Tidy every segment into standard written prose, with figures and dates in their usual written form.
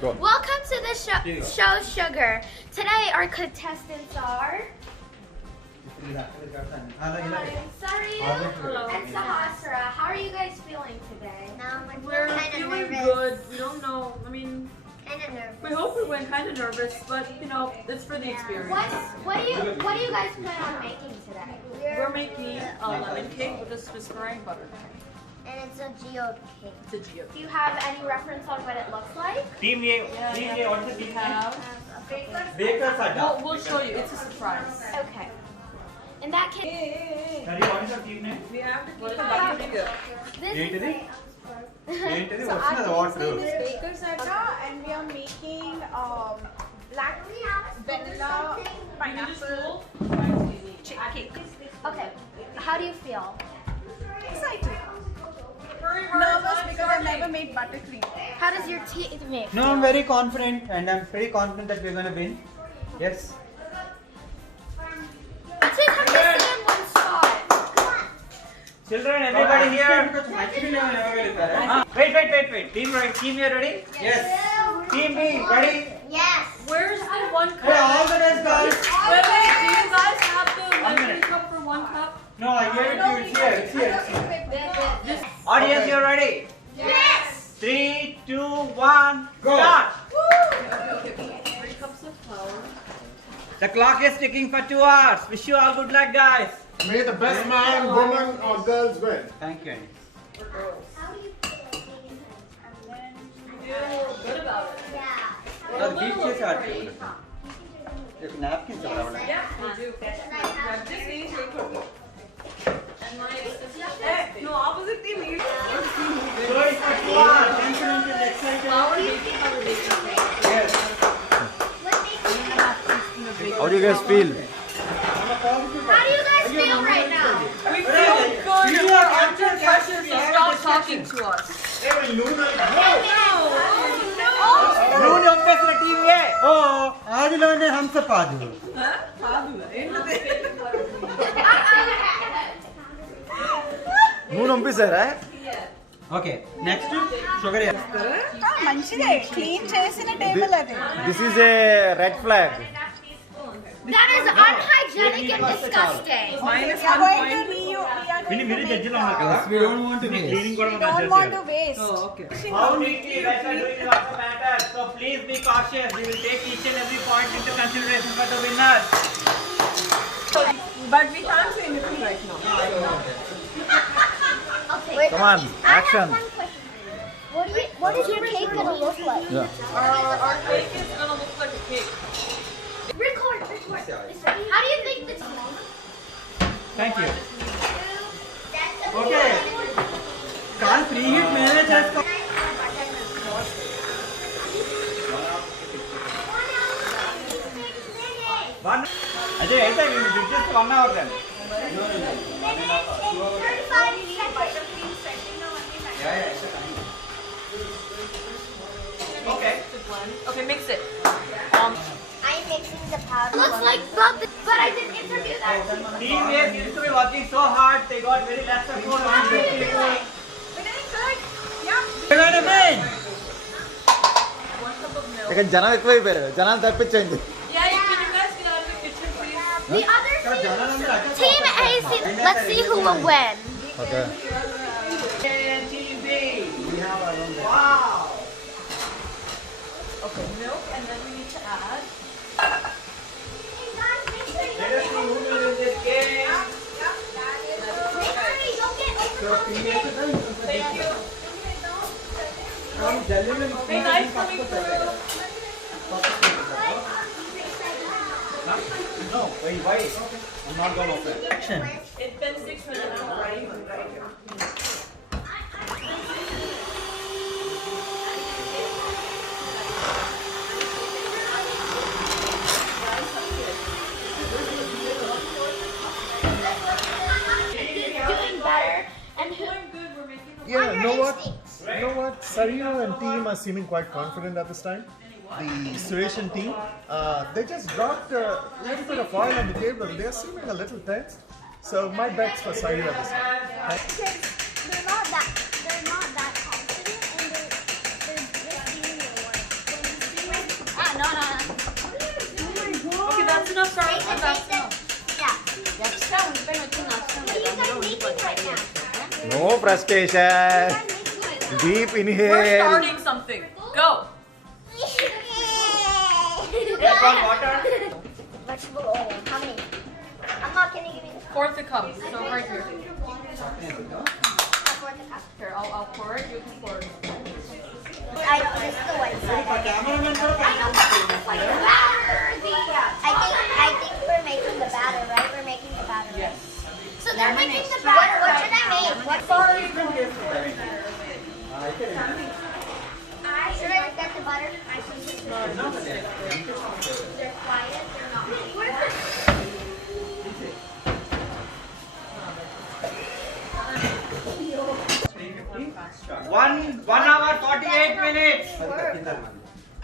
Go. Welcome to the show, Sugar. Today our contestants are Sari and Sahasra. How are you guys feeling today? We're feeling good. We don't know. I mean, kind of nervous. we hope we went kind of nervous, but you know, it's for the experience. What do you guys plan on making today? We're making a lemon cake with a Swiss meringue butter. And it's a geode cake. It's a geode. Do you have any reference on what it looks like? Team A, what's the We team have. Bakers Adda. We'll show you. It's a surprise. Okay. In that case, Sorry, what is the team name? We have to keep it. this ఏంటిది? is ఏంటిది? వస్తున్నది water. Bakers Adda, and we are making black vanilla pineapple cake. okay. How do you feel? Excited. Nervous because I've never made buttercream. How does your team make? No, I'm very confident, and I'm pretty confident that we're gonna win. Yes. Let's just have to stay in one spot. Children, everybody here. Wait. Team A ready? Yes. Team B ready? Yes. Where's the one cup? Hey, all the best, guys. Wait, do you guys have the lemon cup for one cup? No, I gave it to you. It's here. Audience, you ready? Yes. 3, 2, 1, Go. start. 3 cups of flour. The clock is ticking for 2 hours. Wish you all good luck, guys. May the best man, woman, or girls win. Thank you. How do you feel? Feel good about it. Yeah. We're a little beach afraid. Napkins are around. Yeah, we do. Just eat it. And my no, opposite team eats. So it's for 2 hours. Tension is excited. Flour baking powder baking. Yes. What How do you guys feel? How do you guys feel right now? We feel good and we're under pressure, so stop talking to us. Noon ఒప్పేసిన team A. Oh, ఆదిలోనే హంస పాదు. నూనె పంపిస్తారా? Okay, next sugar. మంచిదే clean చేసిన table అది. This is a red flag. That is unhygienic and disgusting. We are going to కదా? We don't want to waste. don't want to waste. Okay. How neatly you guys are doing is also matters. So please be cautious. We will take each and every point into consideration for the winners. But we can't say anything right now. Wait, Come on, action. I have one question for you. What is your cake gonna look like? Our cake is gonna look like a cake. Record. How do you think the team? Thank you. Okay. Can't preheat मैंने just. One. Ajay, I think it is just 1 hour then. Okay. To blend. Okay, mix it. I'm mixing the powder. Looks like bubbles, but I didn't interview that. Team A seems to be working so hard. They got very less support. How are you doing? We're gonna win. 1 cup of milk. ఇక్కడ జనాలు ఎక్కువైపోయారు జనాలు తప్పించండి Yeah, can you guys get out of the kitchen, please? The other team A, let's see who will win. Okay And Team B. Wow. Okay, milk, and then we need to add. Let us see who will win this game. Thank you. Hey, nice coming through. No, why? I'm not going to open. Action. It's been 6 minutes already. Doing better. And who? Good, we're making a Yeah, you know what? You know what? Sarina and team are seeming quite confident at this time. The Suresh and team, they just dropped a little bit of oil on the table. They're seeming a little tense. So my bet's for Sarina this time. They're not that confident, and they're just being the one. enough, Sarah. Taste it, That's taste it. enough. Yeah. Extra ఉండిపోయిన వచ్చిన నష్టం What are లేదు. you guys making right now? No frustration. Deep We're inhale. starting something. Go. Take one water. Vegetable oil. How many? I'm not gonna give you the Fourth the cup. So right here. cup. Here, I'll pour it. You can pour it. I know this is the white side. I think we're making the batter, right? We're making the batter. Yes. So they're making the batter. What should I make? What should I get the butter? They're quiet. They're not. One hour 48 minutes.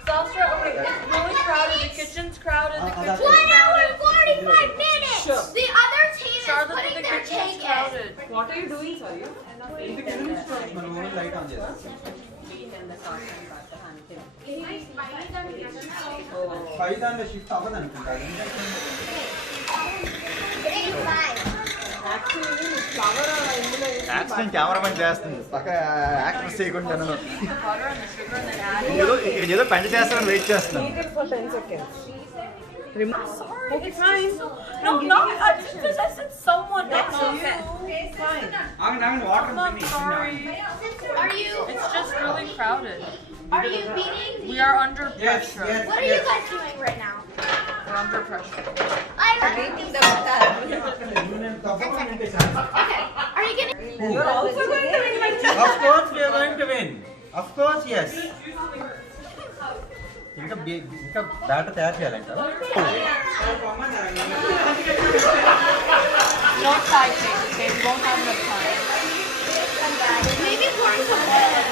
Sastra, okay, it's really crowded. The kitchen's crowded. The kitchen's 1 hour crowded. 45 minutes. Sure. The other team is Charlotte, putting the their kitchen's cake in. crowded. What are you doing, sorry? Light on చేస్తాం 5 దాంట్లో shift అవ్వదు అనుకుంటా action cameraman చేస్తుంది పక్క actors చేయకుండా నేను Butter and the sugar and then add ఏదో ఇక్కడ ఏదో పెంట చేస్తానని వెయిట్ చేస్తున్నాను Okay, fine. No, not just because I said someone next to you. Fine. Water I'm sorry. Are you It's just really crowded. beating? We are under pressure. What are you guys doing right now? We're under pressure. I'm making the batter. Okay. Are you gonna? You're also going to win like Of course we are going to win. Of course, yes. ఇంకా batter తయారు చేయాలంటారా No side change, okay? We won't have enough time. Maybe pour some oil.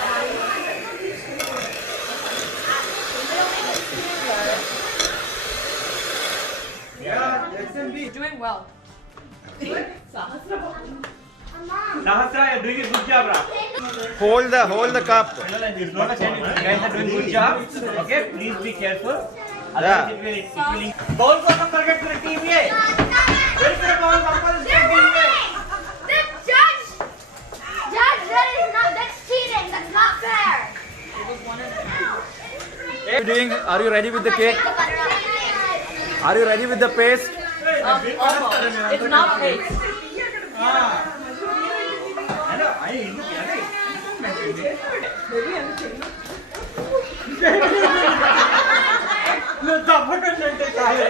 You're doing well. Sahasra, you're doing a good job, Ra. Hold the cup You guys are doing good job. Okay, please be careful. Otherwise it will. Bowl కోసం పరిగెత్తున్న team A. Very bowl compulsory They're team A. winning. The judge, that's cheating. That's not fair. Are you ready with the cake? Are you ready with the paste? Almost. It's not paste. నువ్వు తప్పకుండా కాలే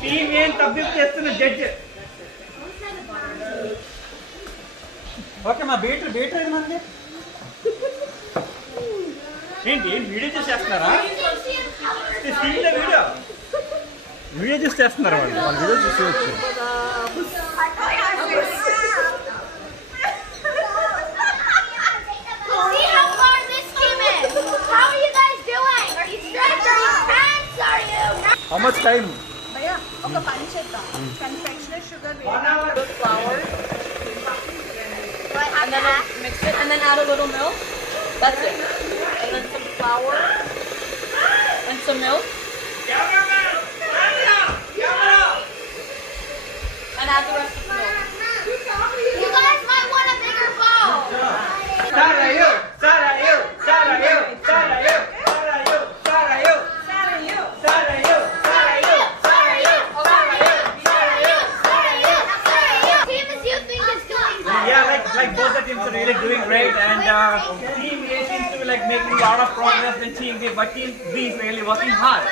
team ఏం తప్పింపు చేస్తున్న judge okay మా beater ఏది మనకి ఏంటి video చూసి చేస్తున్నారా వీడియో చూసి చేస్తున్నారు వాళ్ళు video చూసేయచ్చు See how far this team is. How are you guys doing? Are you stretched? Are you tense? Are you? How much time భయ్యా ఒక పని చేద్దాం కన్ఫెక్షనర్ sugar Flour. Do I have And to then add? mix it and then add a little milk. That's it. And then some flour. And some milk. And add the rest of the milk. You guys might want a bigger bowl. Sarayu. Team is you think is doing well. Yeah, like both the teams are really doing great, and Team A seems to be like making a lot of progress than Team B, but Team B is really working hard.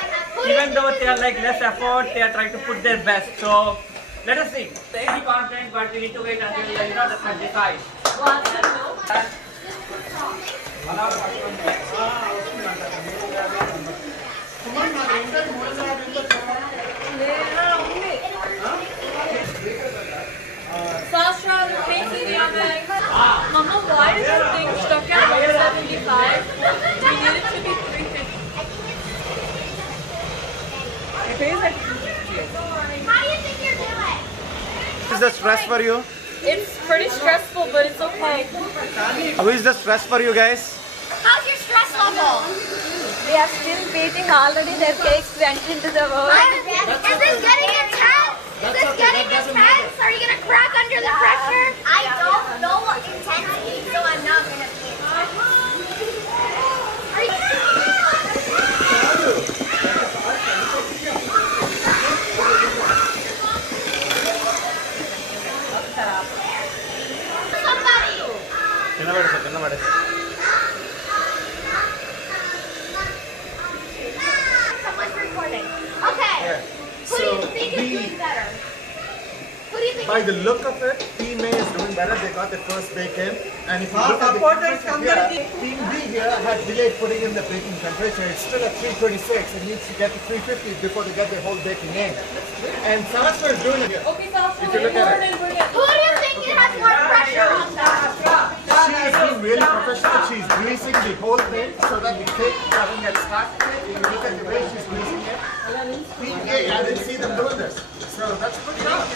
Even though they are like less effort, they are trying to put their best. So let us see. Stay be confident, but we need to wait until the judge decides. Sasha, the paint in the oven. Mama, why is the thing stuck at 175? We need it to be 350. It is like 250. How do you think you're doing? Is the stress for you? It's pretty stressful, but it's okay. How is the stress for you guys? How's stress level? They are still beating already. Their cakes went into the oven. Is this getting intense? Is this getting intense? Are you gonna crack under the pressure? I don't know what intensity, so I'm not gonna be intense. Are you somebody? Someone's recording. Okay. Who do you think is doing better? Who do you think? By the look of it, Team A is doing better. They got the first bake in. And if you look at the supporters come here, here. Team B here has delayed putting in the baking temperature. It's still at 326. It needs to get to 350 before they get the whole baking in. And Sasha is doing it here. Okay, Sasha, If you look at it. bring it. Who do you think has more pressure on that? She is being really professional. She's greasing the whole thing so that the cake doesn't get stuck. If you look at the way she's greasing it. Team A, I didn't see them doing this. So that's a good job. No,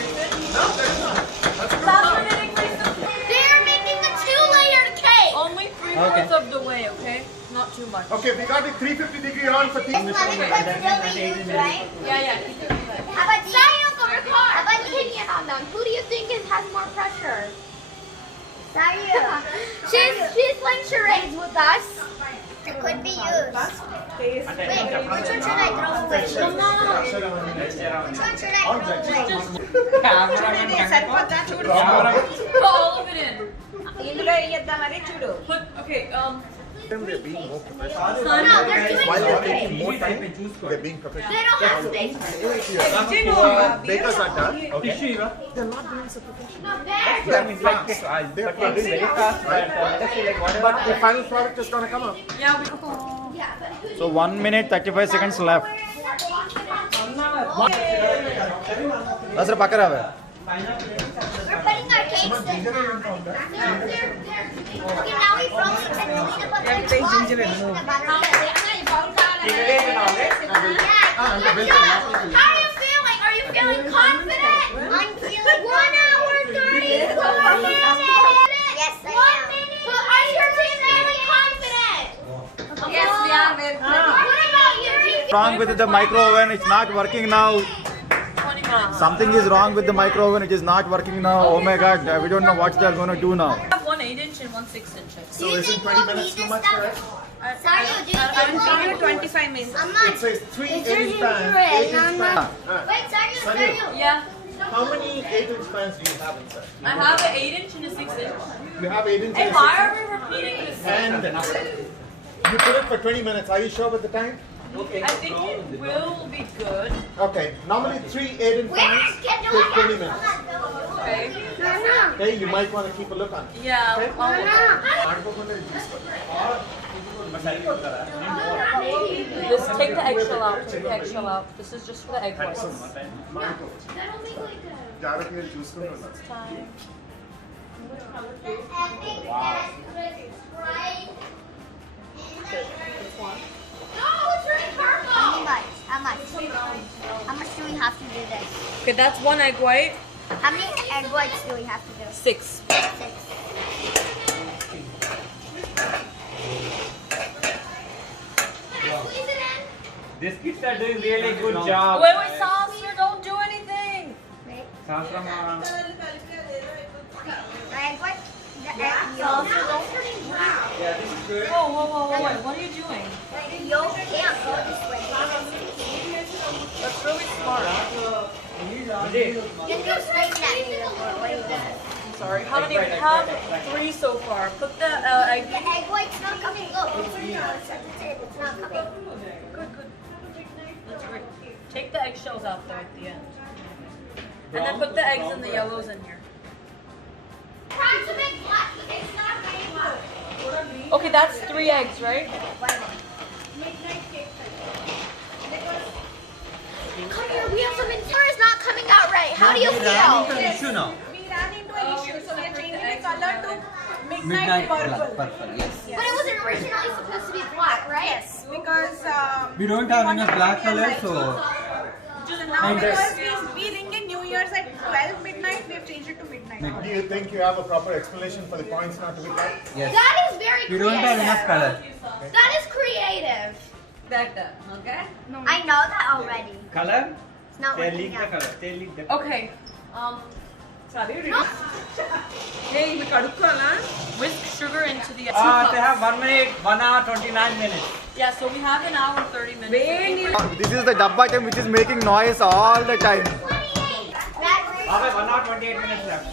they're not. That's a good Sasha, job. did increase the They're making a 2-layered cake. only 3/4 of the way, okay? Not too much. Okay, we got the 350-degree on for Team This lemon could still be used, right? Yeah, keep it like. How about these? Samuel, go record. Opinion on them. Who do you think has more pressure? Samuel. She's playing charades with us. It could be used. Wait, which one should I throw away? Which one should I throw away? Put all of it in. ఇందులో వేయద్దాం మరి చూడు. Put, okay, They're being more professional. No, they're doing While they're okay. taking more time, they're being professional. They don't have space. Bakers are done. Tissue, They're not doing so professional. No, they're that means like this. They're But it's very fast. But let us see like whatever. But the final product is going to come up. yeah, we So 1 minute 35 seconds left. Asra pakarawe. We're putting our cakes in. Okay, now we froze it and we need to put the butter. How are you feeling? Are you feeling confident? I'm feeling 1 hour 34 minutes. Yes, I 1 am. minute. So are your team very confident? Yes, we are very What about you? Do you Wrong with the micro oven. It's not working now. 20 minutes. Something is wrong with the micro oven. It is not working now. Oh my god. We don't know what they're going to do now. I have one 8-inch and one 6-inch. Do you think we'll need this stuff? Sorry, do you think we'll 25 minutes. It says 3 8-inch pans, 8-inch pans. Wait, sorry. Yeah, How many 8-inch pans do you have inside? I have an 8-inch and a 6-inch. You have 8-inch Hey, and why 6-inch. are we repeating the same? And you put it for 20 minutes. Are you sure with the time? I think it will be good. Okay. Normally 3 8-inch pans take 20 minutes. Okay. Okay, you might want to keep a look on it. Yeah. Okay. Just take the eggshell out. Take the eggshell out. This is just for the egg whites. Time. How much do we have to do this? Okay, that's one egg white. How many egg whites do we have to do? 6. 6. These kids are doing really good job. Wait, Sasha, don't do anything. Wait. Sasra, The egg white? The egg Sasha, yolk. don't. Whoa, wait. What are you doing? The yolk can't go this way. That's really smart. You can go straight at me before. What is that? I'm sorry. How many? We have 3 so far. Put the egg. The egg white's not coming. Look, it's at the tip. It's not coming. Good. That's great. Take the eggshells out there at the end. And then put the eggs and the yellows in here. Try to make black cakes, not rainbow. Okay, that's 3 eggs, right? Come here, we have some is not coming out right. How do you feel? Issue now. We ran into an issue, so we are changing the color to midnight purple. Yes. But it wasn't originally supposed to be black, right? Yes, because We don't have enough black color, so so now because we ring in New New Year's at 12 midnight. We have changed it to midnight. Do you think you have a proper explanation for the points not to be cut? That is very creative. We don't have enough color. That is creative. Better, okay? I know that already. Color? It's not They working leak the out. color. They leak the Okay. Sorry. No. Hey, we kadukkala. Whisk sugar into the They have 1 minute, 1 hour, 29 minutes. Yeah, so we have an hour and 30 minutes. This is the dabba item which is making noise all the time. Have 1 hour, 28 minutes left.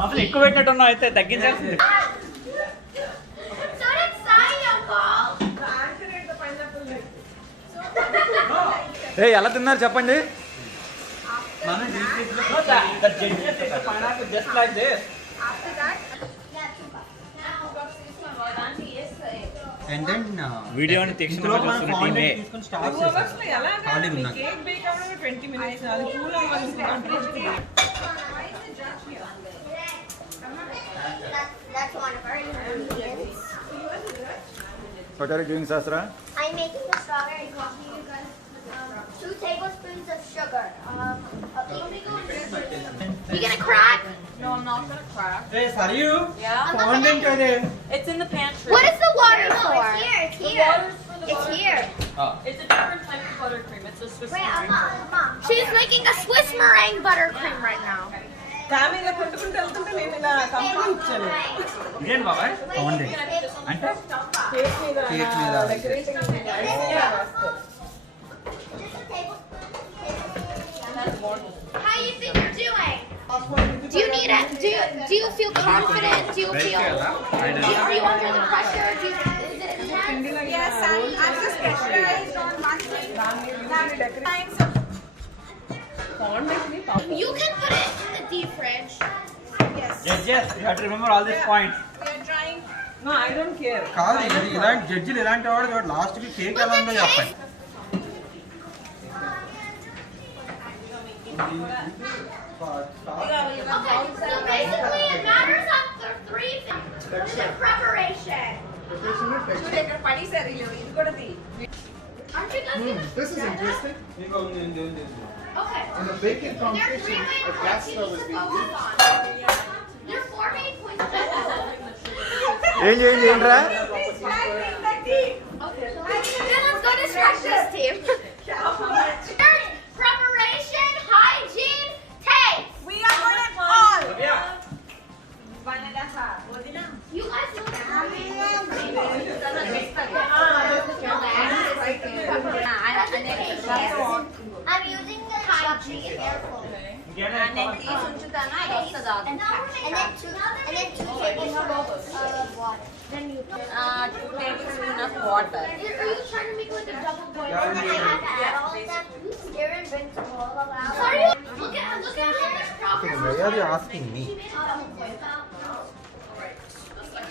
అసలు ఎక్కువ పెట్టినట్టున్నావు అయితే తగ్గించాల్సింది. So did Saya call. ఏ ఎలా తిన్నారు చెప్పండి. No, the judges take the pineapple just like this. After that, And then video ని తీక్షణంగా చూస్తున్న టీమే. Cake bake అవ్వడానికి 20 minutes. అది కూల్ అవ్వాల్సింది. That's one of our ingredients. What are you doing, Sasra? I'm making the strawberry coffee. 2 tablespoons of sugar. you gonna crack? No, I'm not gonna crack. Hey, Sariu. Yeah? It's in the pantry. What is the water No, for? it's here. It's The here. water's for the It's butter. here. It's a different type of buttercream. It's a Swiss Wait, meringue. Mom. She's making a Swiss meringue buttercream right now. ఫ్యామిలీలో కొట్టుకుంటూ వెళ్తుంటే నేను ఇలా company ఇచ్చాను. ఇదేం బాబాయ్? అంటే cake మీద కేక్ మీద decorating How you think you're doing? Do you need it? Do you feel confident? Do you feel? Are you under the pressure? Do you, is it intense? Yes, I'm just pressurized on one thing. దాన్ని decorating You can put it in the deep fridge. Yes. Yes, you have to remember all these points. We are trying. No, I don't care. కాదు ఇలాంటి జడ్జిలు ఇలాంటి వాడు last కి cake ఎలా ఉందో చెప్పండి. So basically, it matters on the 3 things. What is the preparation? చూడు ఇక్కడ పడేసారు వీళ్ళు. ఇది కూడా తీ. Aren't you guys gonna? This is interesting. Okay. In the baking There are 3 competition, main a gas points you stove need is to being focus used. on. There are 4 main points. ఏంట్రా? Okay. Dylan's going to stretch this team. Preparation, hygiene, taste. We are good at all. Yeah. You guys look I'm using the hygiene. Careful. Get it? And then 2 tablespoons of water. Then you 2 tablespoons of water. Are you trying to make like a double boil? I have to add all of them. Aaron brings them all out. Sorry, look at how much strawberry. Why are you asking me?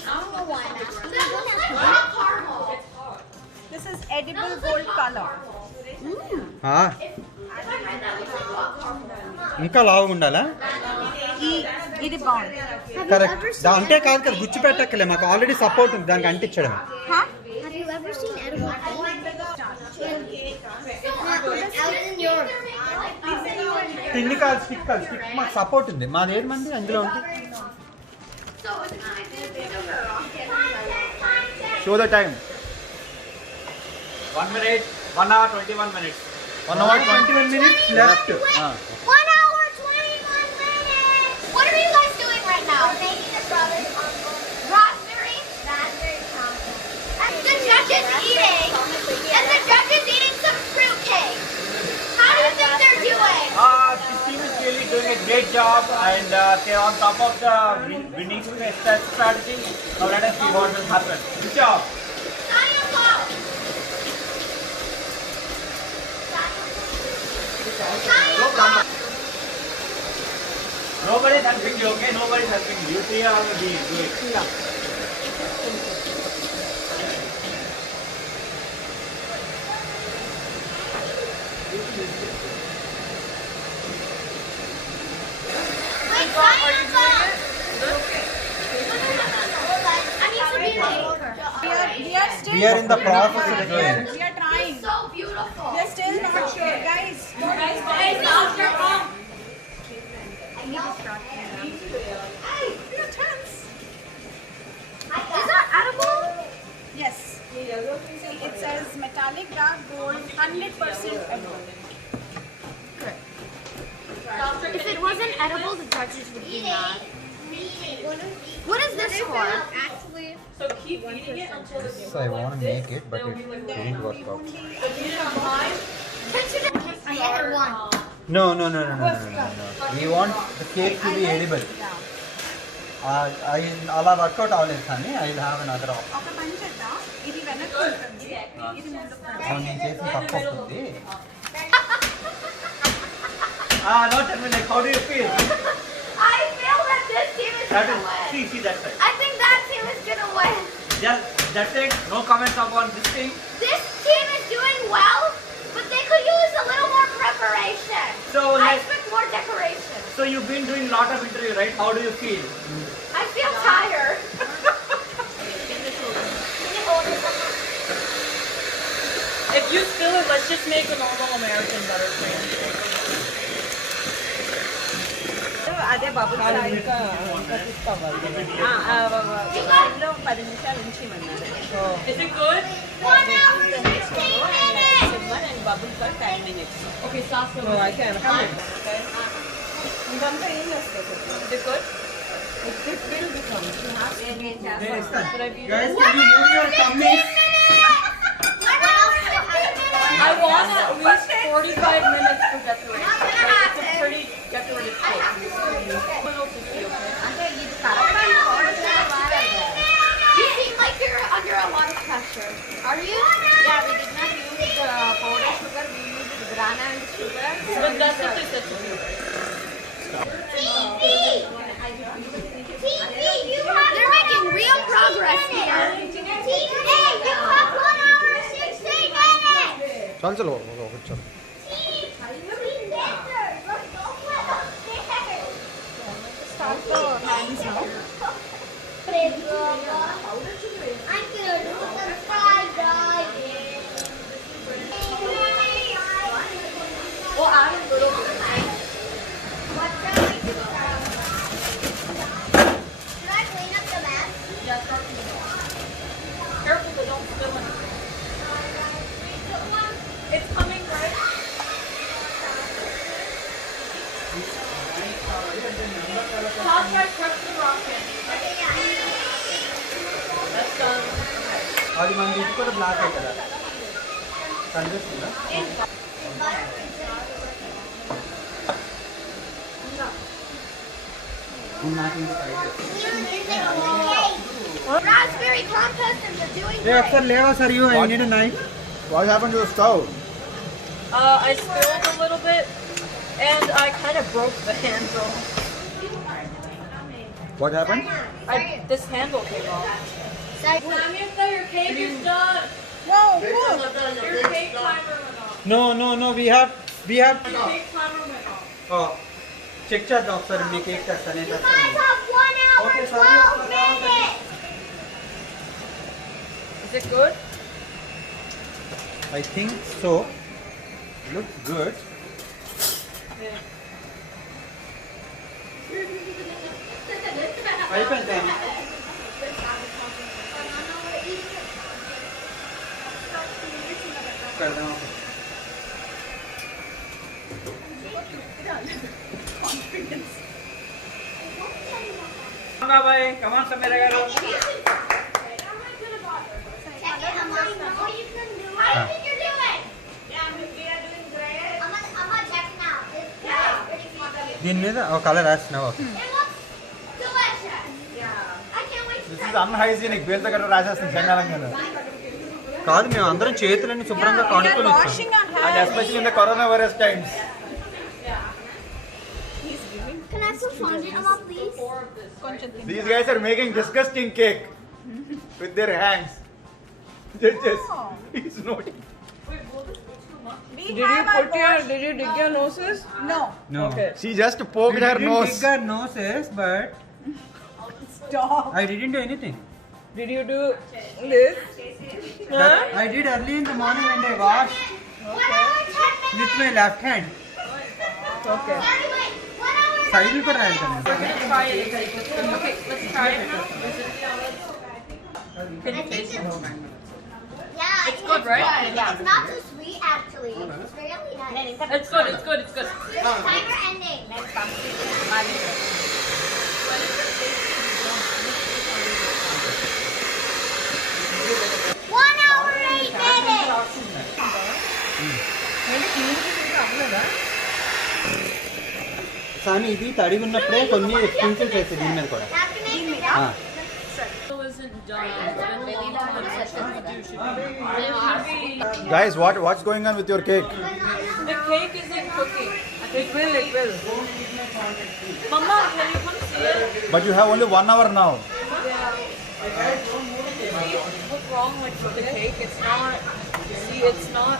I don't know why I'm asking. That looks like hot caramel. This is edible gold color. ఇంకా లావుగా ఉండాలా? ఇది బాగుంది. Correct. అంటే కాదు కదా గుచ్చి పెట్టక్కలే, మాకు ఆల్రెడీ సపోర్ట్ ఉంది దానికి అంటించడం. Have you ever seen edible తిండి కాదు, స్టిక్ కాదు, స్టిక్ మాకు సపోర్ట్ ఉంది. మాది 7 మంది అందులో ఉంటుంది. Show the time. 1 minute, 1 hour, 21 minutes. 1 hour 21 minutes left. 1 hour, 21 minutes. What are you guys doing right now? We're making a strawberry compote. Raspberry? Raspberry compote. And the judge is eating. And the judge is eating some fruitcake. How do you think they're doing? This team is really doing a great job and they're on top of the winning strategy. Now let us see what will happen. Good job. Nobody is helping you, okay? Nobody is helping you. You 3 are doing it. Wait, I need to be like. We are in the process of doing. We are trying. So beautiful. We are still not sure, guys. Don't India gold 100% edible. If it wasn't edible, the judges would be mad. What is this for? So keep eating it until the So I want to make it, but it didn't work out. I had one. No. We want the cake to be edible. అలా work out అవ్వలేదు కానీ I will have another option. ఒక పని చేద్దాం, ఇది వెనక్కి ఉంటుంది, ఇది ముందుకు. నేను చేసిన తప్పు అవుతుంది. Now tell me, like, how do you feel? I feel that this team is That gonna is, win. see that side. I think that team is gonna win. That's it. No comments upon this thing. This team is doing well, but they could use a little more preparation. So, I like, expect more decoration. so you've been doing a lot of interview, right? How do you feel? I feel tired. If you spill it, let's just make a normal American buttercream. అదే bubble You got 10 నిమిషాలు ఉంచిమన్నారు. Is it good? 1 hour 16 minutes. And bubble for 10 minutes. Okay, sauce. So I can ఇదంతా ఏం చేస్తారు? Is it good? It will become. Guys, can you move your tummies? I want at least 45 minutes for decoration. Like, it's a pretty decorative cake. What else is here? You seem like you're under a lot of pressure. Are you? Yeah, we did not use the powder sugar, we used the grana and sugar. But that's what they said to do. They're making real progress here. Hey, you have 1 hour 16 minutes. चल चलो चल. Start the hands now. I'm gonna do the skydiving. We'll add a little bit. Should I clean up the mess? Yeah, start cleaning up. Careful, but don't spill anything. It's coming, right? Toss right, press the rock in. That's done. అది మనకి ఇది కూడా black అయ్యి కదా కనిపిస్తుందా? Raspberry contestants are doing Hey, great. sir, లేవా sir, you, I need a knife. What happened to the stove? I spilled a little bit, and I kind of broke the handle. What happened? This handle came off. Samantha, your cake is done. Wow, cool. Your cake timer went off. No, we have Your cake timer went off. Check చేద్దాం ఒకసారి మీ cake చేస్తాను నేను You guys have 1 hour Okay, 12 minutes. Is it good? I think so. Looks good. అయిపోయింది time. పెడదాం. Come on, bhai. Come on, Samira garu. Check it, Amma. What you can do? How do you think you're doing? Amma, check now. Pretty fun. దీని మీద ఒక colour వేస్తున్నావు. It looks delicious. I can't wait to This is unhygienic. వేలతో గట్రా రాసేస్తుంది చండాలంగా. కాదు మేము అందరం చేతులను శుభ్రంగా We are కడుక్కొని వచ్చాం. washing our And hands. especially in the coronavirus times. Can I have some fondant, Amma, please? These guys are making disgusting cake with their hands. Judges, he's not. Did you dig your noses? No. No. Okay. She just poked her nose. Dig our noses, but Stop. I didn't do anything. Did you do this? That I did early in the morning when I washed 1 hour 10 minutes. with my left hand. Okay. Sorry, wait. 1 hour. Side కూడా రాయలేదు. Try it. Okay, let's try it now. Can you taste it? Yeah. It's good, right? Yeah. It's not too sweet actually. It's really nice. It's good, it's good, it's good. There's a timer ending. 1 hour 8 minutes. సామి ఇది తడి ఉన్నప్పుడే కొన్ని expensive చేస్తే దీని మీద కూడా Isn't done. Guys, what's going on with your cake? The cake isn't cooking. It will. Mama, can you come see it? But you have only 1 hour now. What's wrong with the cake? It's not. See, it's not.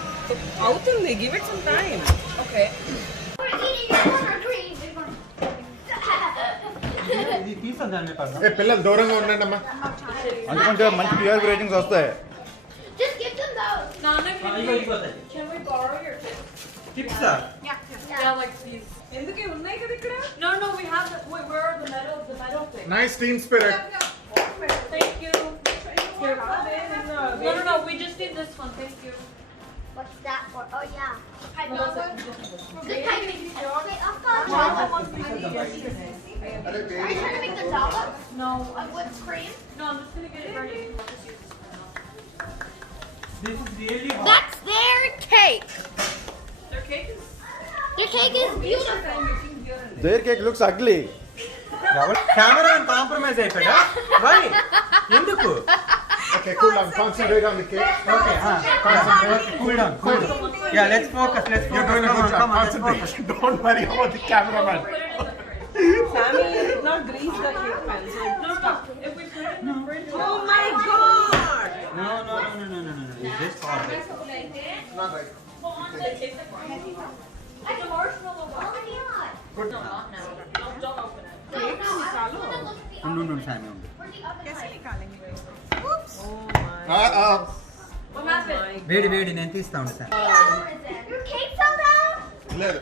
Out in there. Give it some time. Okay. We're eating your cream. ఇది తీసండి పర్లేదు ఏ పిల్లలు దూరంగా ఉండండి అమ్మా. అందుకంటే మంచి TR ratings వస్తాయి. Just give them those. Nana, can we borrow your tips? టిప్సా Yeah, like these. ఎందుకే ఉన్నాయి కదా ఇక్కడ? No, we have the. Wait, where are the metal things? Nice team spirit. Thank you. No, we just need this one. Thank you. What's that for? Oh yeah. No, that's it. Good timing. Wait, I've got java. Are you trying to make the java? No. Whipped cream? No, I'm just gonna get it ready. I'll just use this now. This is really That's their cake. Their cake is. Your cake is beautiful. Their cake looks ugly. Camera compromise అయిపోయా why ఎందుకు Okay, cool down. Concentrate on the cake. Okay cool down yeah let's focus You're doing a good job. Concentrate. Don't worry about the cameraman. Sammy did not grease the cake pan. So No. If we put it in the fridge. oh my god! No it's just far Not right. It's a marshmallow bar. Good. No, not now. No, don't open it. ఉండు సామి ఉండు कैसे निकालेंगे? Oops. What happened? వేడి నేను తీస్తా ఉండు sir Your cake fell down? లేదు.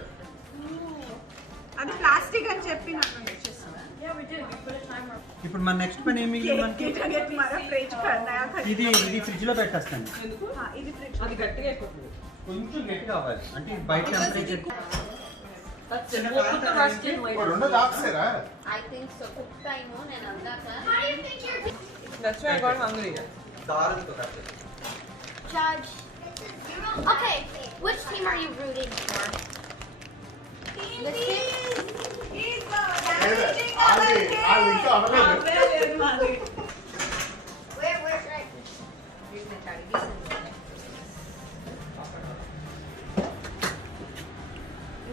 అది ప్లాస్టిక్ అని చెప్పి నాకు వచ్చేసింది. Yeah, we did. We put a timer. ఇప్పుడు మన నెక్స్ట్ పని ఏం మిగిలింది మనకి ये तुम्हारा फ्रिज करना है ఇది ఫ్రిడ్జ్ లో పెట్టేస్తాను ఎందుకు? ఇది ఫ్రిడ్జ్. అది గట్టిగా అయిపోతుంది. కొంచెం గట్టి కావాలి అంటే బయట temperature That's it. We'll put the rest in later. రెండో దాక్సారా? I think so. Cook time on and andaka. How do you think you're That's why I got hungry. దారుతో కట్టాలి judge? Okay, which team are you rooting for? This team? వాళ్ళు ఇంకా అనలేదు. Where right?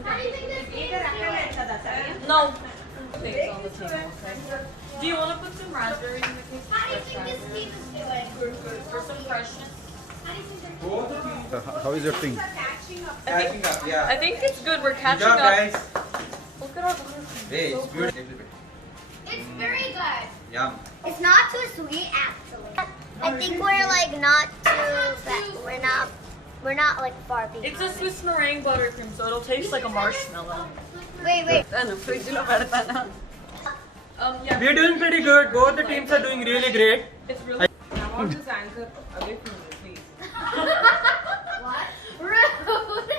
How do you think this team is doing? No. Things on the table. Okay. Do you want to put some raspberries in the cake? How do you think this team is doing? Good. For some freshness. How do you think they're doing? How is your thing? catching up yeah I think it's good. We're good catching job up. guys Look at our buttercream. hey So it's beautiful It's very good. yum It's not too sweet actually. I think we're like not too we're not like far behind. It's a Swiss meringue buttercream, so it'll taste like a marshmallow. Wait. Fridge లో పెడతాను. Yeah. We're doing pretty good. Both the teams are doing really great. It's really. I want this anchor away from me, please. What? Rude.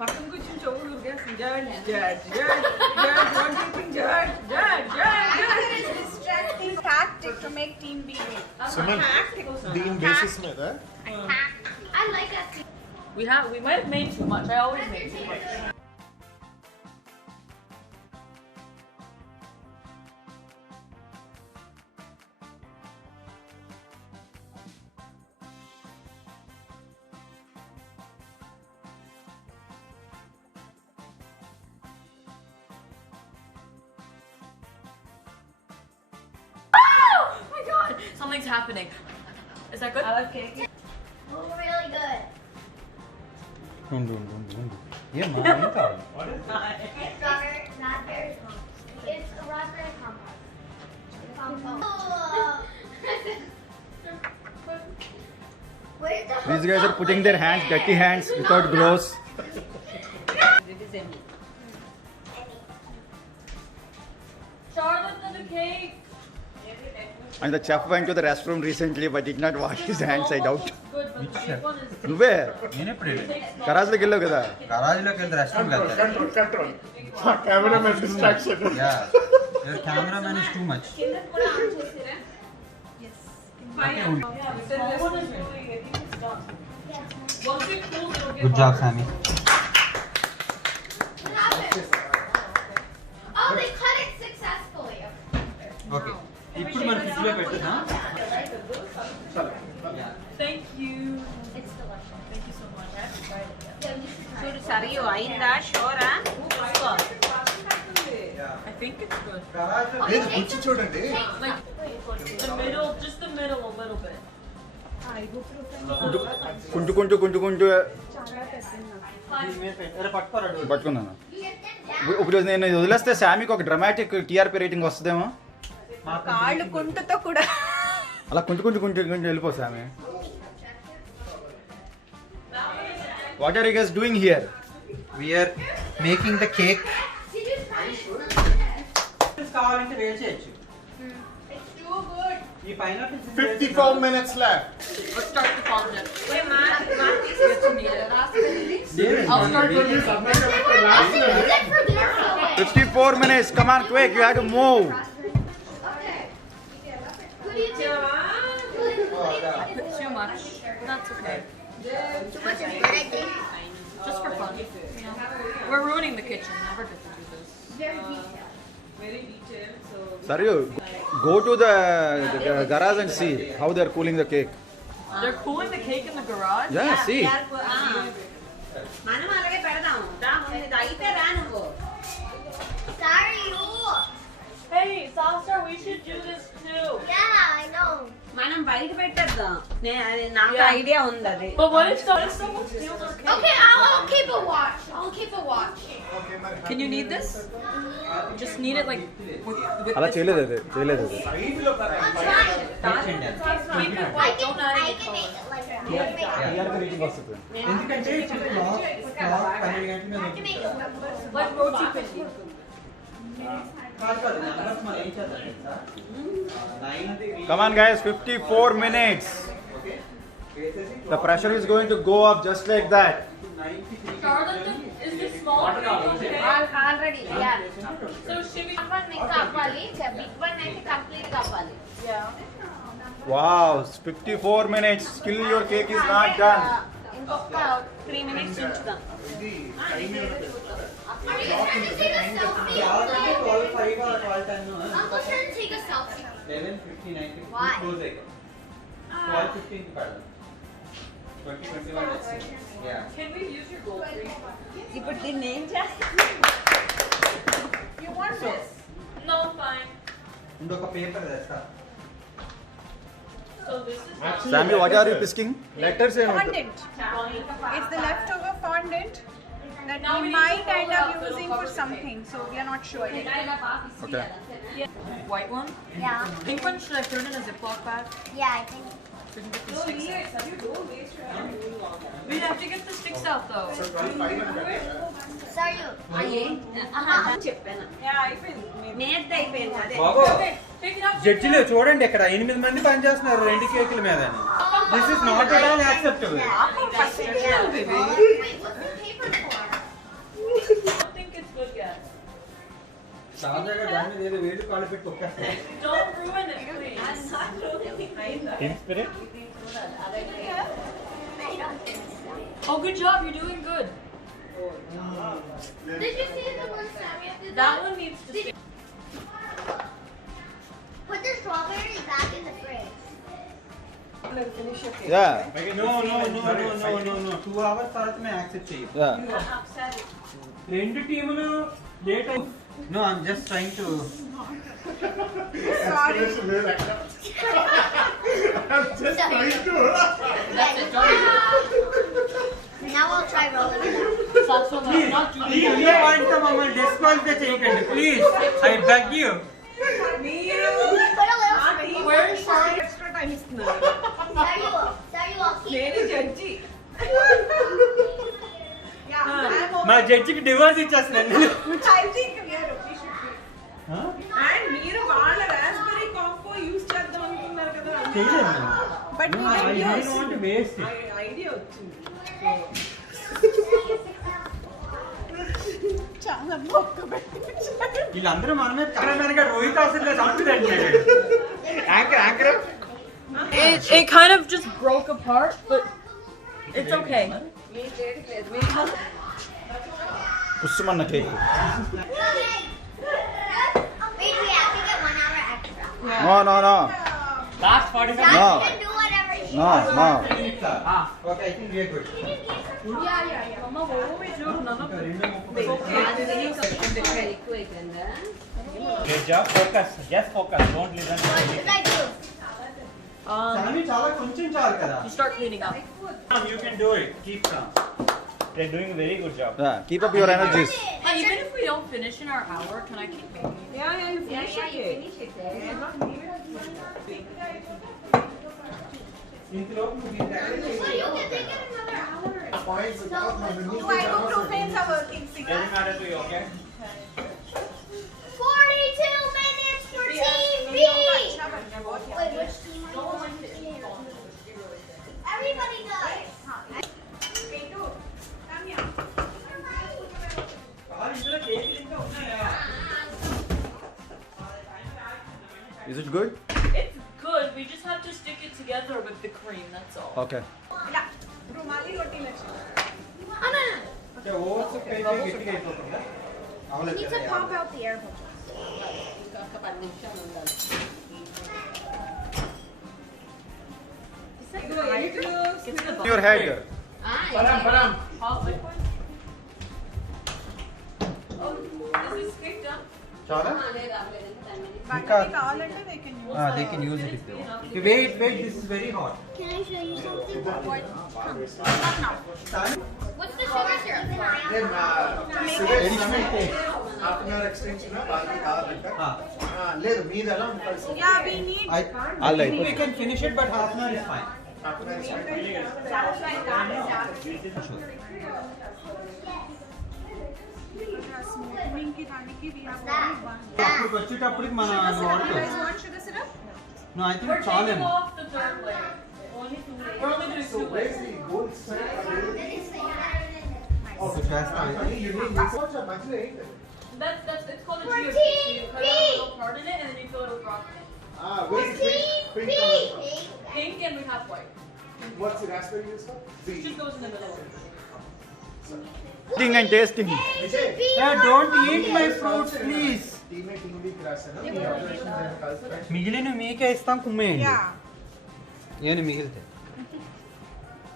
పక్కన కూర్చొని చెవులు ఉరికేస్తుంది. Judge. Distracting tactic to make team B win. Suman దీని basis మీద I like that too. We might have made too much. I always make too much. Oh my god! Something's happening. Is that good? I love cake. Really good. ఉండు ఏమ్మా ఏం కావాలి Strawberry, raspberry compote. It's a raspberry compote. Where's the These guys are putting their hands, dirty hands, without gloves. Charlotte did the cake. And the chef went to the restroom recently but did not wash his hands, I doubt. Good, but నువ్వే నేను ఎప్పుడు కరాజ్లోకి వెళ్ళావు కదా. గరాజ్లోకి వెళ్తే restaurant వెళ్తాను. Control. Cameraman distraction. Yeah. Your cameraman is too much. Good job, Sammy. Oh, they cut it successfully. Okay. ఇప్పుడు మన fridge లో పెట్టుదా? Thank you. It's delicious. Thank you so much. చూడు సరియు అయిందా షోరా I think it's good. లేదు రుచి చూడండి. Like the middle, just the middle a little bit. కుంటూ పట్టుకున్నాను. ఇప్పుడు నేను ఇది వదిలేస్తే శామీకి ఒక డ్రమాటిక్ టీఆర్పీ రేటింగ్ వస్తుందేమో. కాళ్ళు కుంటుతో కూడా అలా కొంచెం వెళ్ళిపో శామీ. What are you guys doing here? We are making the cake. కావాలంటే వేల్ చేయొచ్చు. ఈ pineapples 54 minutes left. Let's start the fondant. Wait, ma I'll start with this. 54 minutes. Come on, quick. You have to move. Too much. That's okay. Too much is good, I think. Just for fun. We're ruining the kitchen. Never get to do this. Saryu, go to the garage and see how they are cooling the cake. They're cooling the cake in the garage? Yeah, see. మనం అలాగే పెడదాం రా ముందు ఇది అయితే రా నువ్వు Sorry, you. Hey, Sasha, we should do this too. Yeah, I know. మనం బయట పెట్టేద్దాం అది నాకు ఐడియా ఉంది అది But what if someone steals our cake? Okay, I'll keep a watch. I'll keep a watch. Can you knead this? Just knead it like with అలా this. చేయలేదు అది. I'll try it. Keep it I white. can, Don't add I any can color. make it like that. TRP rating వస్తుంది. ఎందుకంటే ఇప్పుడు clock 12 గంటల మీద I can make it. Like roti pindy. కాదు numbers మనం ఏం చేద్దాం తెలుసా? 9 Come on, guys. 54 minutes. The pressure is going to go up just like that. Charlotte, is this small cake okay? Already, yeah. So should we? One ఇంకా అవ్వాలి, big one అయితే complete గా అవ్వాలి. Wow, 54 minutes. Still your cake is not done. ఇంకొక 3 minutes ఉంచుదాం Are you trying to take a selfie? 12 5 or 12 10 Uncle's trying to take a selfie. 11:59 Why? Close అయ్యాం 12:15 కి పెడదాం 2021 let's see. Yeah. Can we use your gold ring? ఇప్పుడు దీన్ని ఏం చేస్తాం You want this? No, fine. ఇంకొక paper తెస్తా. So this is Sammy, what are you pisking? Letters and fondant it's the leftover fondant that Now we we need might to end roll up out using little for cover something so we are not sure yet. Okay. white one. Yeah. Pink one, should I put it in a Ziploc bag? Yeah, I think. So we can get the sticks out. We have to get the sticks out though. Sorry, you. చెప్పాను నేర్ది అయిపోయింది అదే బాబు Pick it up. జడ్జిలు చూడండి ఇక్కడ 8 మంది పని చేస్తున్నారు 2 కేకుల మీద. This is not at all acceptable. Wait, what's the paper for? I don't think it's good yet. సాధారణంగా దాని మీద ఏదో వేడి కాళ్ళు పెట్టి తొక్కేస్తారు. Don't ruin it, please. Team spirit? Oh, good job. You're doing good. Did you see the one Sammy did? That one needs to stay. Put the strawberries back in the fridge. Yeah. No. 2 hours తర్వాత మేము accept చేయం. Yeah. రెండు టీములు late అవు. No, I'm just trying to. Sorry. I'm just trying to. That's it. Done. Now I'll try rolling it up. Salsa, not ఈ Julie. Video పాయింట్తో మమ్మల్ని disqualify చేయకండి please. I beg you. Put a little sprinkle. Where is Charlotte? Extra time ఇస్తున్నారు Sorry, I'll keep. నేను judge మా జడ్జికి divorce ఇచ్చేస్తున్నాను. I think we are official. And మీరు వాళ్ళ raspberry కాంపో use చేద్దాం అనుకున్నారు కదా చేయలేదు. But we I didn't didn't use. want to waste it. Idea వచ్చింది. చాలా మొక్క పెట్టి. వీళ్ళందరూ మన మీద కరెక్ట్గా రోహిత్ అవసరం లేదు చంపుదండి anchor It kind of just broke apart, but it's okay. ఉస్సుమన్న cake. Wait, we have to get 1 hour extra. No. Last 45 Dad No. can do whatever she No. Okay I think we are good Mama, what will we do? None of it. Good job focus just focus don't listen to What should I do? సామి చాలా కొంచెం చాలు కదా You start cleaning up. you can do it keep calm they're doing a very good job Yeah, keep up your energies. Hey, even if we don't finish in our hour, can I keep making? Yeah, you finish it. ఇంట్లో So you can take it another hour. Do I do profanes are working? doesn't matter to you okay 42 minutes for Team B. Wait, which team are you on? Everybody does. ఇందులో కేకులు ఇంకా ఉన్నాయా Is it good? It's good. We just have to stick it together with the cream. That's all. Okay. रुमाली रोटी लच्छी. అంటే oats cake గట్టిగా అయిపోతుందా You need to pop out the air bubbles. Your head. పరం Hot liquid. Oh, is this cake done? Chala? వాళ్ళకి కావాలంటే they can use. They can use it if they want. okay wait this is very hot Can I show you something? What's the sugar syrup? Half an hour extension వాళ్ళకి కావాలంట. లేదు మీది ఎలా ఉంటుంది? Yeah, we need. All right. we can finish it but half an hour is fine Half an hour is fine. Smoothing की దానికి we have only one. అప్పుడు వచ్చేటప్పటికి మన You water guys want sugar syrup? no I think We're చాలు taking off the third layer. Only 2 layers. We're only doing 2 layers. Gold side. okay చేస్తాం మధ్యలో ఏంటి? That's it's called a For geodes. So you Team cut B. out a little part in it and then you fill it with rock. Where's the pink color? Pink and we have white. What's the raspberry and stuff? It just goes in the middle. Eating and tasting. hey don't eat my fruits please Teammate English రాశాను. మీ observation నేను కలిసి మిగిలిన మీకే ఇస్తాం కుమ్మేయండి Yeah. ఏని మిగిలితే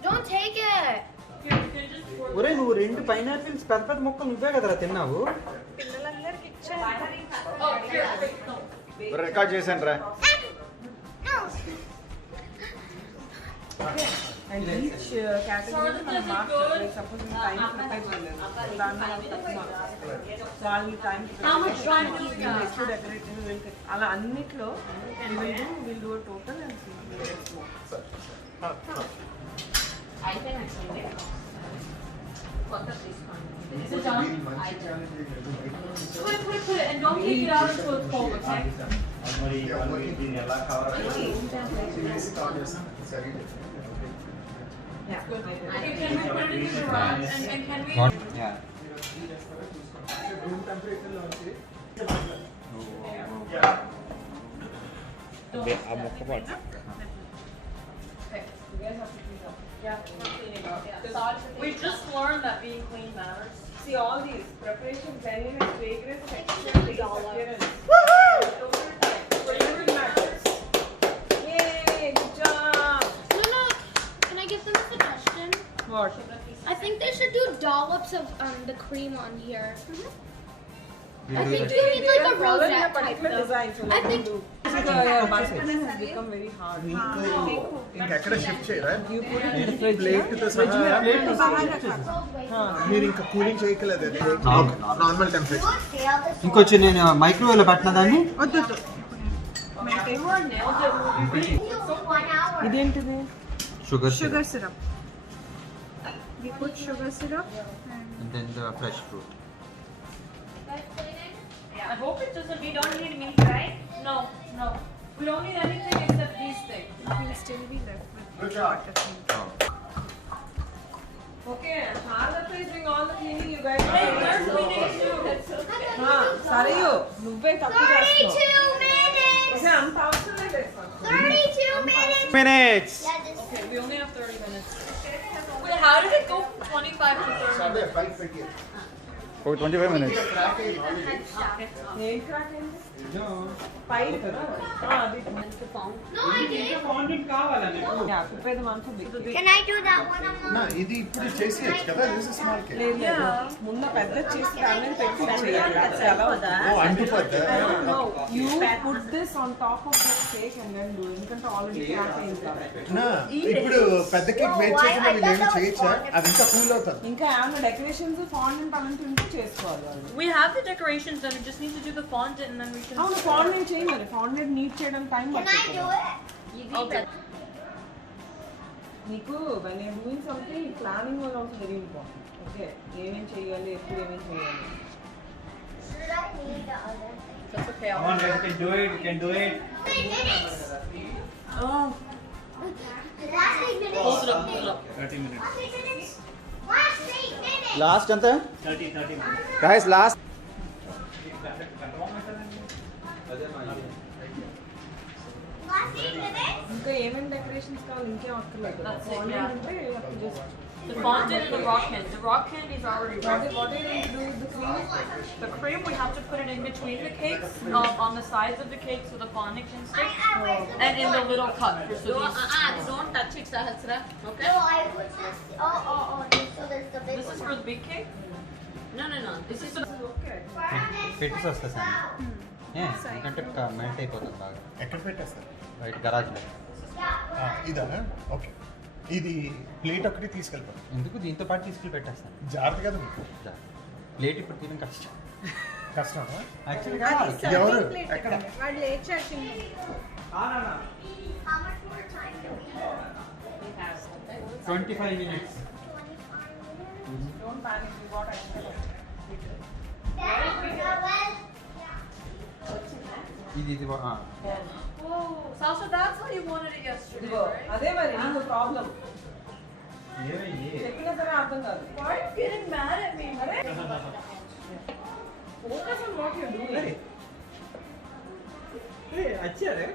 Don't take it. Here, you can just pour ఒరే నువ్వు 2 పైనాపిల్స్ పెద్ద పెద్ద ముక్కలు నువ్వే కదరా తిన్నావు పిల్లలందరికి ఇచ్చాను. Oh, here, wait, no. Record చేశాను రా. And each category మనం marks like suppose in time prepare చేయలేదు. దాని మనం తక్కువ marks. వాళ్ళని time How much time do we to have? decorative will అలా అన్నిట్లో we'll do a total and see. Is it done? Put it, and don't take it out until it's cold, okay? Okay, can we put it in the round and can we? yeah room temperature లో ఉంచి Okay, you guys have to clean up. Yeah, we're cleaning up. Yeah. We just learned that being clean matters. See all these preparations, cleanliness, fragrance, texture, taste, appearance. Yay, good job. No. Can I give them a suggestion? What? I think they should do dollops of the cream on here. I think you need like a rosette type though. Design, so I think button has become very hard. ఇంకెక్కడ shift చేయరా? You put it in the fridge. Plate తో సహా మీరు ఇంకా cooling చేయకలేదు అది normal temperature. ఇంకొచ్చి నేను microwave లో పెట్టిన దాన్ని వద్దు ఇదేంటిది sugar syrup. We put sugar syrup and then the fresh fruit I hope it doesn't. We don't need meat, right? No. We don't need anything except these things. We'll still be left with Good job. Okay, Harlata is doing all the cleaning, you guys. Hey, we're cleaning too. Sarayu, నువ్వే తప్పు చేస్తున్నావు. 32 minutes. Okay, అంత అవసరం లేదు. 32 minutes. Minutes. Yeah, this Okay, we only have 30 minutes. Wait, how did it go from 25 to 30? Sunday, 5:20. Oh, 25 minutes. ఏం crack ఏంటి? పైన కదా? అది. No, I did. Fondant కావాలా నీకు? Yeah, కుప్పేది మంచం big. Can I do that one on No, ఇది ఇప్పుడు చేసేయచ్చు కదా, this is small cake. లేదు లేదు. ముందు పెద్ద చేసి దాని మీద పెట్టి చేయాలి. That's ఎలా వద్దా? Oh, అంటుపోద్దా? No, you put this on top of the cake and then do it. ఎందుకంటే ఆల్రెడీ క్రాక్ అయింది కాబట్టి. No, ఇప్పుడు పెద్ద కేక్ వెయిట్ చేయకుండా వీళ్ళు ఏమైనా చేయొచ్చా? అది ఇంకా కూల్ అవుతుంది. ఇంకా ఏమైనా డెకరేషన్స్ ఫాండెంట్ అలాంటి ఉంటే చేసుకోవాలి వాళ్ళు. We have the decorations and we just need to do the fondant and then we can. అవును ఫాండెంట్ చేయాలి. ఫాండెంట్ నీట్ చేయడం టైం Can I do పడుతుంది. it? నీకు when you're doing something planning was also very important. Okay, ఏమేం చేయాలి ఎప్పుడు ఏమేం చేయాలి. Should I need the other thing? That's okay. Come on, guys, you can do it. You can do it. 3 minutes. Oh. Last 8 minutes. Close it up, close it up. 30 minutes. Last 8 minutes. Last 8 minutes. Last anta? 30 minutes. Guys, last. Last 8 minutes. ఇంకా ఏమేం decorations కావాలి ఇంకేం అక్కర్లేదు. That's it, fondant yeah. అంటే అప్పుడు just The fondant and the rock candy. The rock candy is already ready. what are you going to do with the cream? The cream, we have to put it in between the cakes, on the sides of the cake so the fondant can stick, and in the little cup. So Don't touch it, Sahasra. Okay? No, I was just. Oh. So there's the big this is one. for the big cake. No. This is Okay. పెట్టేసి వస్తా sir ఎందుకంటే melt అయిపోతుంది బాగా ఎక్కడ పెట్టేస్తారు? బయట గరాజ్లో ఇదా? Okay. ఇది ప్లేట్ ఒకటి తీసుకెళ్ళిపోతాం. ఎందుకు దీంతో పాటు తీసుకెళ్ళి పెట్టేస్తాను జాగ్రత్త కదా మీకు. ప్లేట్ ఇప్పుడు తీయడం కష్టం కష్టమా? యాక్చువల్గా ఎవరు ఎక్కడ? వాళ్ళు లేట్ చేసింది. How much more time do we have? 25 minutes. 25 minutes. Don't panic, we got extra. Dad, well. ఇది Oh, Sasha, that's how you wanted it yesterday, ఇదిగో right? అదే మరి నీకు ప్రాబ్లం. చెప్పినా సరే అర్థం కాదు. Why are you getting mad at me? Focus on what you're doing. Hey, अच्छा है.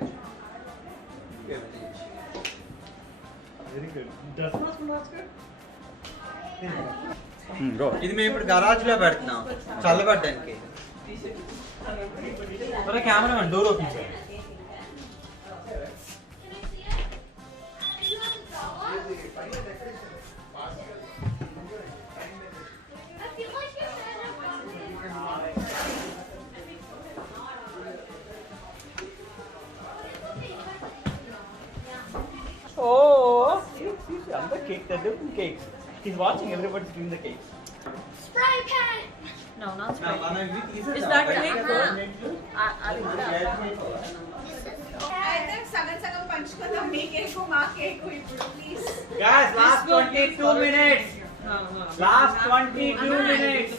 Very good. Does not smell good. Go. ఇది మేము ఇప్పుడు గరాజ్లో పెడుతున్నాం చల్లబడ్డానికి కెమెరా డోర్ ఓపెన్ చేయాలి Oh, see, other cake, they're different cakes. He's watching everybody's doing the cakes. Spray paint. No, not spray. Is that cake? అయితే సగం పంచుకుందాం మీ cake మా cake ఇప్పుడు please. Guys, last 22 minutes. Last 22 minutes.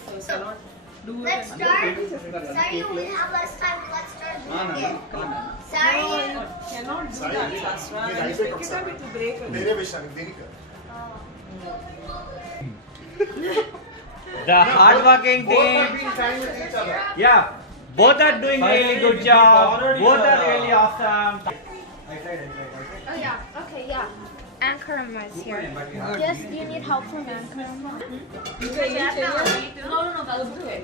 Let's start. Sorry, we have less time. Let's start doing it. Sorry. cannot do that, Sasra. మీరు When you అయిపోయి pick it up, it will break again. వేరే విషయానికి దీనికి The hard-working team. Yeah, both are doing really good job. Both are really awesome. Oh yeah. Okay, yeah. Ankaram is here. Yes, do you need help from Ankaram? ఇంకా ఏం చేయాలి? No, that's okay.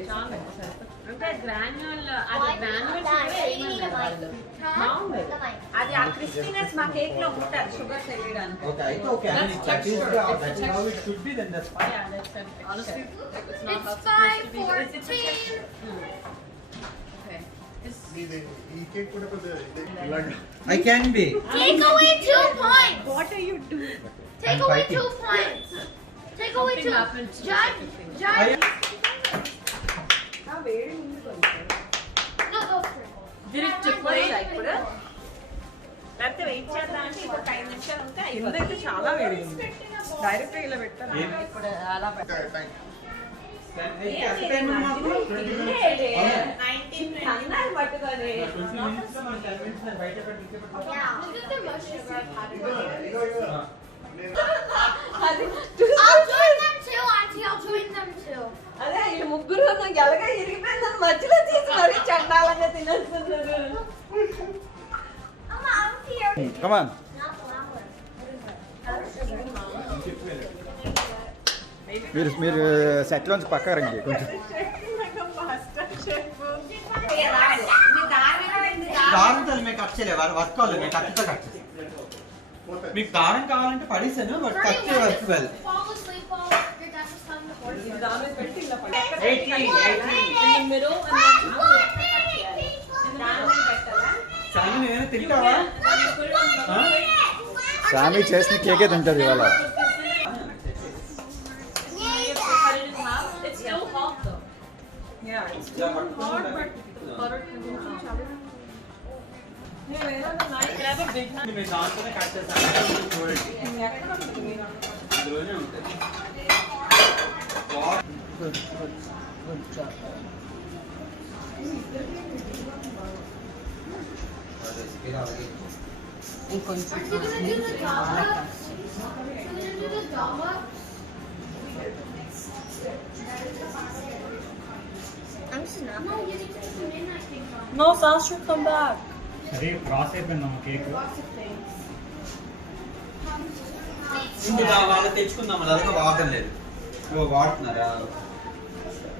అంటే గ్రాన్యువల్ Why అది గ్రాన్యువల్ that? You need a mic. బాగుంది. The mic. అది ఆ crispiness మా cake లో ఉంటారు షుగర్ తెలియడానికి ఓకే అయితే okay That's texture. It's how it should be then that's fine Honestly, it's not how It's it's supposed to be. It's a 5:14. texture. Okay. ఇది ఈ కేక్ కూడా కొద్దిగా ఇలాంటి I can be Take away 2 points. What are you doing? Take I'm away fighting. 2 points. Take away Something 2. happened to Judge. something. Judge. ఆ వేడి ఉంది కొంచెం. No, go through. Did it deflate? లేకపోతే వెయిట్ చేద్దాం అంటే ఇంకొక 5 నిమిషాలు ఉంటే కింద అయితే చాలా వేడి ఉంది. డైరెక్ట్ ఇలా పెట్టారా? ఇప్పుడు అలా 90 అన్నాడు పట్టుకొని I'll join them too, Auntie. I'll join them too. అదే వీళ్ళు ముగ్గురు ఎలాగ ఇరిగిపోయిందని మధ్యలో తీసి మరీ చండాలంగా తినేస్తున్నారు. I'm here. Come on. మీరు సెట్లోంచి పక్క రండి కొంచెం. దారంతో మేము కట్ చేయలేదు, వర్క్ కావాలి, మేము కట్టితో కట్ చేస్తాం. మీకు దారం కావాలంటే పడేసాను, బట్ కట్ చేయవచ్చు. Fall asleep while your dad was telling the horse. ఇది దాని మీద పెట్టి ఇలా పడి 18. in the middle and then దాని మీద పెట్టాలా? చాలా నేనే తింటావా? సామి చేసిన కేకే తింటది ఇవాళ. It's still hot though. Yeah, it's too hard, but butter can do some challenge. Yeah, I can have a big మేము దాంతోనే కట్ చేస్తాం. చూడండి ఇందులోనే ఉంటుంది. Good job. ఇంకొంచెం I'm just not. No, you need to tune in, I think. No, Sasha, come back. అదే cross అయిపోయిందమ్మా cake. ఇంకా వాళ్ళు తెచ్చుకుందాం, అలాగే వాడలేదు. వాడుతున్నారా?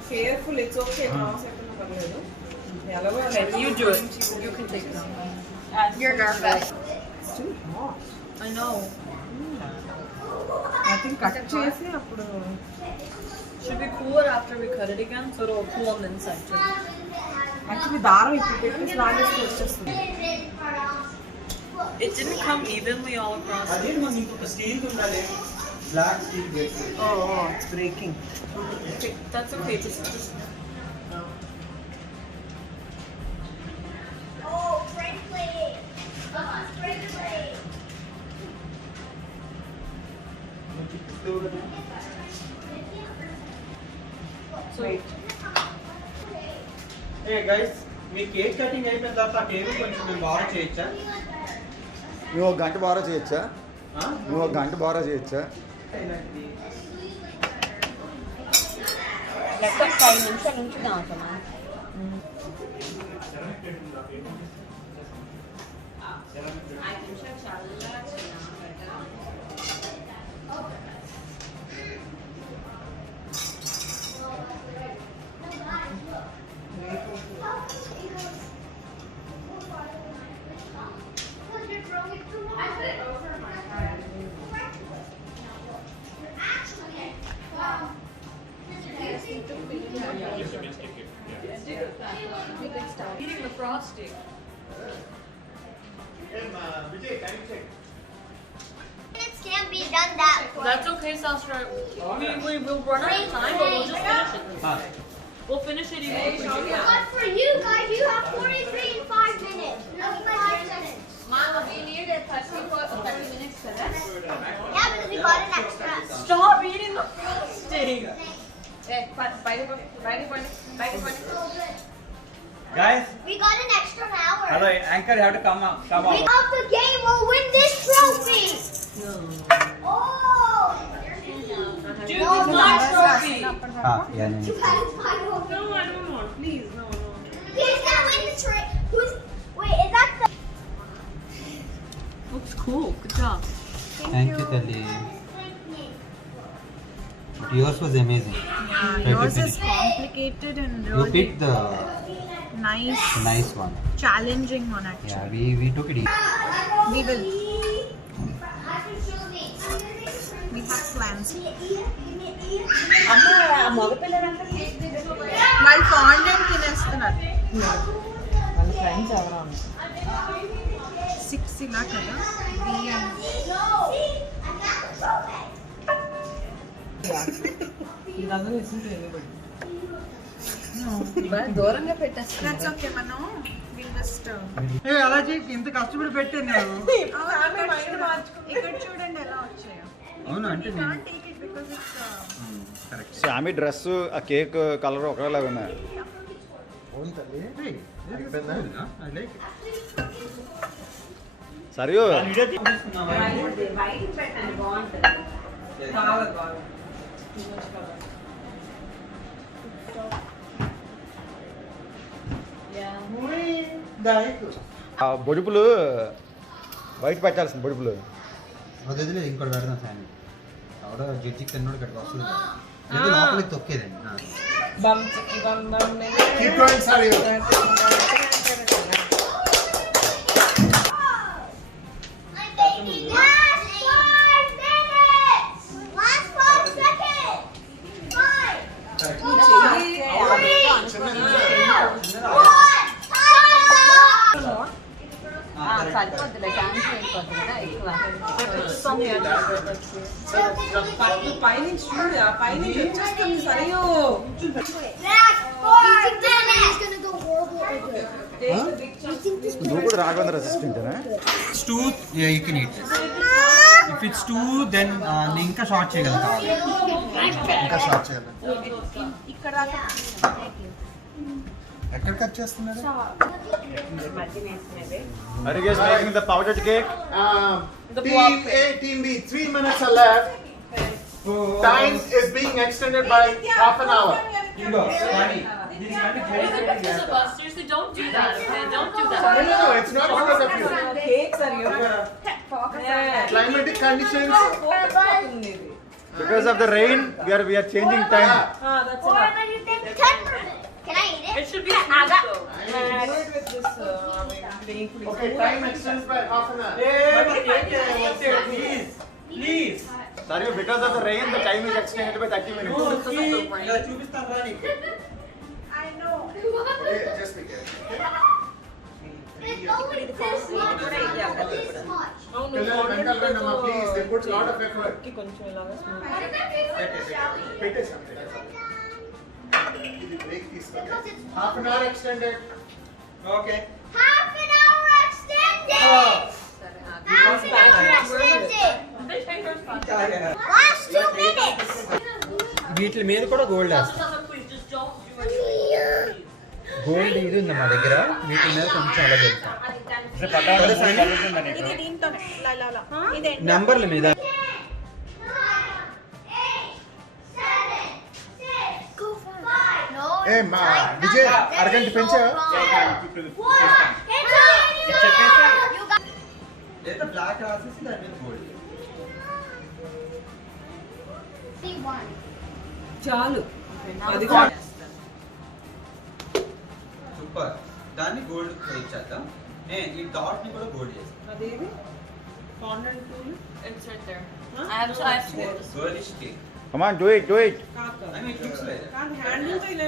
Careful, it's okay. Cross అయిపోయినా పర్లేదు. ఎలాగో You do it. You can take it on. You're nervous. It's too hot. I know. I think cut చేసి అప్పుడు Should we cool it after we cut it again so it'll cool on the inside too? Actually దారం ఇప్పుడు పెట్టేసి లాగేసి వచ్చేస్తుంది. It didn't come evenly all across. అదే మనం ఇంకొక స్టీల్ ఉండాలి, black steel base. Oh, it's breaking. Okay, that's okay. Just Oh, break plate. Break plate. Wait. A guys, me cake cutting అయిపోయిన తర్వాత ఆ కేక్ కొంచెం మేము బాగా చేయొచ్చా? నువ్వు ఒక గంట బాగా చేయొచ్చా? నువ్వు ఒక గంట బాగా చేయొచ్చా? లెక్క 5 నిమిషాల నుంచి దాంట్లో eating the frosting. Vijay, can you check? Minutes can't be done that quick. That's okay, Sasha. We will run out of time, but we'll just finish it. We'll finish it even if we do that. But for you guys, you have 43 in 5 minutes. Only 5 minutes. Mama, we need 30 minutes for that. Yeah, because we got an extra. Stop eating the frosting. Hey, bye. Guys, We got an extra hour. hello, anchor, you have to come We out. of the game will win this trophy. Oh! Dude, it's my trophy. You guys fight over. No, I don't want. Please, no. Who's gonna win the trophy? Wait, is that the? Looks cool. Good job. Thank you, Tali. Yours was amazing. Yours is complicated and You really picked the nice one. challenging one actually. Yeah, we took it easy. We will. We have plans. మగపిల్లలంతా cake వాళ్ళు fondant తినేస్తున్నారు. వాళ్ళ friends ఎవరో 6 ఇలా కదా. దూరంగా పెట్టేస్తాను. That's okay, Manu. We'll just. అలా చెప్పి ఇంత కష్టపడి పెట్టాను. ఇక్కడ చూడండి ఎలా వచ్చాయో. అవును అంటే You can't take it because it's. సామి డ్రెస్ ఆ కేక్ కలర్ ఒకవేళ ఉన్నాయి. అవును తల్లి. I like it. Sarayu white పెట్టండి బాగుంటుంది. చాలా బాగుంది. Too much color. బొడుపులు వైట్ పెట్టాల్సింది బొడుపులు. అదే ఇంకోటి పెడదాం ఫ్యాన్ ఎవడో జడ్జికి తిన్నోడు ఇక్కడికి వస్తుంది ఏదో లోపలికి తొక్కేదండి Keep going, Saryu. సరిపోద్దులే ఛాన్స్ అయిపోద్ది కదా ఎక్కువ పైనుంచి చూడు ఆ పైనుంచి వచ్చేస్తుంది సరియో నువ్వు కూడా Raghavendra అసిస్టెంటేనా? Stew, yeah, you can eat this. If it's stew, then నేను ఇంకా షార్ట్ చేయగలుగుతా. ఇంకా షార్ట్ చేయాలి. ఇక్కడ ఎక్కడ కట్ చేస్తున్నారు? Are you guys making the powdered cake? Team A, Team B, 3 minutes are left. Time is being extended by half an hour. Seriously, don't do that, okay? Don't do that. No, it's not because of you. cakes are you Climatic conditions. Because of the rain, we are changing time. that's enough. Can I eat it? It should be smooth though. Do it with this Okay, time extends by half an hour. Please. Sorry, because of the rain, the time is extended by 30 minutes. ఇలా చూపిస్తాను రా నీకు. Okay, just be careful. పిల్లలు వెనకాల రండి అమ్మా, please. They put a lot of effort. కొంచెం ఇలాగా పెట్టేసాం. ఇది break తీసుకోండి. Half an hour extended. Okay. Half an hour extended. Half an hour extended. Last 2 minutes. వీటి మీద కూడా గోల్డ్ వేస్తాం. Please just don't do it. Gold ఇది ఉంది మా దగ్గర వీటి మీద కొంచెం అలా వెళ్తాం ఇది దీంతోనే ఇలా ఇలా ఇలా ఇదే నెంబర్ల మీద ఏ మా విజయ్ అరగంట పెంచా లేదా బ్లాక్ రాసేసి దాని మీద గోల్డ్ చాలు అది సూపర్ దాన్ని గోల్డ్ ఇచ్చేద్దాం ఈ డాట్ ని కూడా గోల్డ్ చేస్తాం అదేది fondant tool It's right there. I have to gold ఇష్టి Come on, do it. కాదు I mean it looks like that. Handle తో ఇలా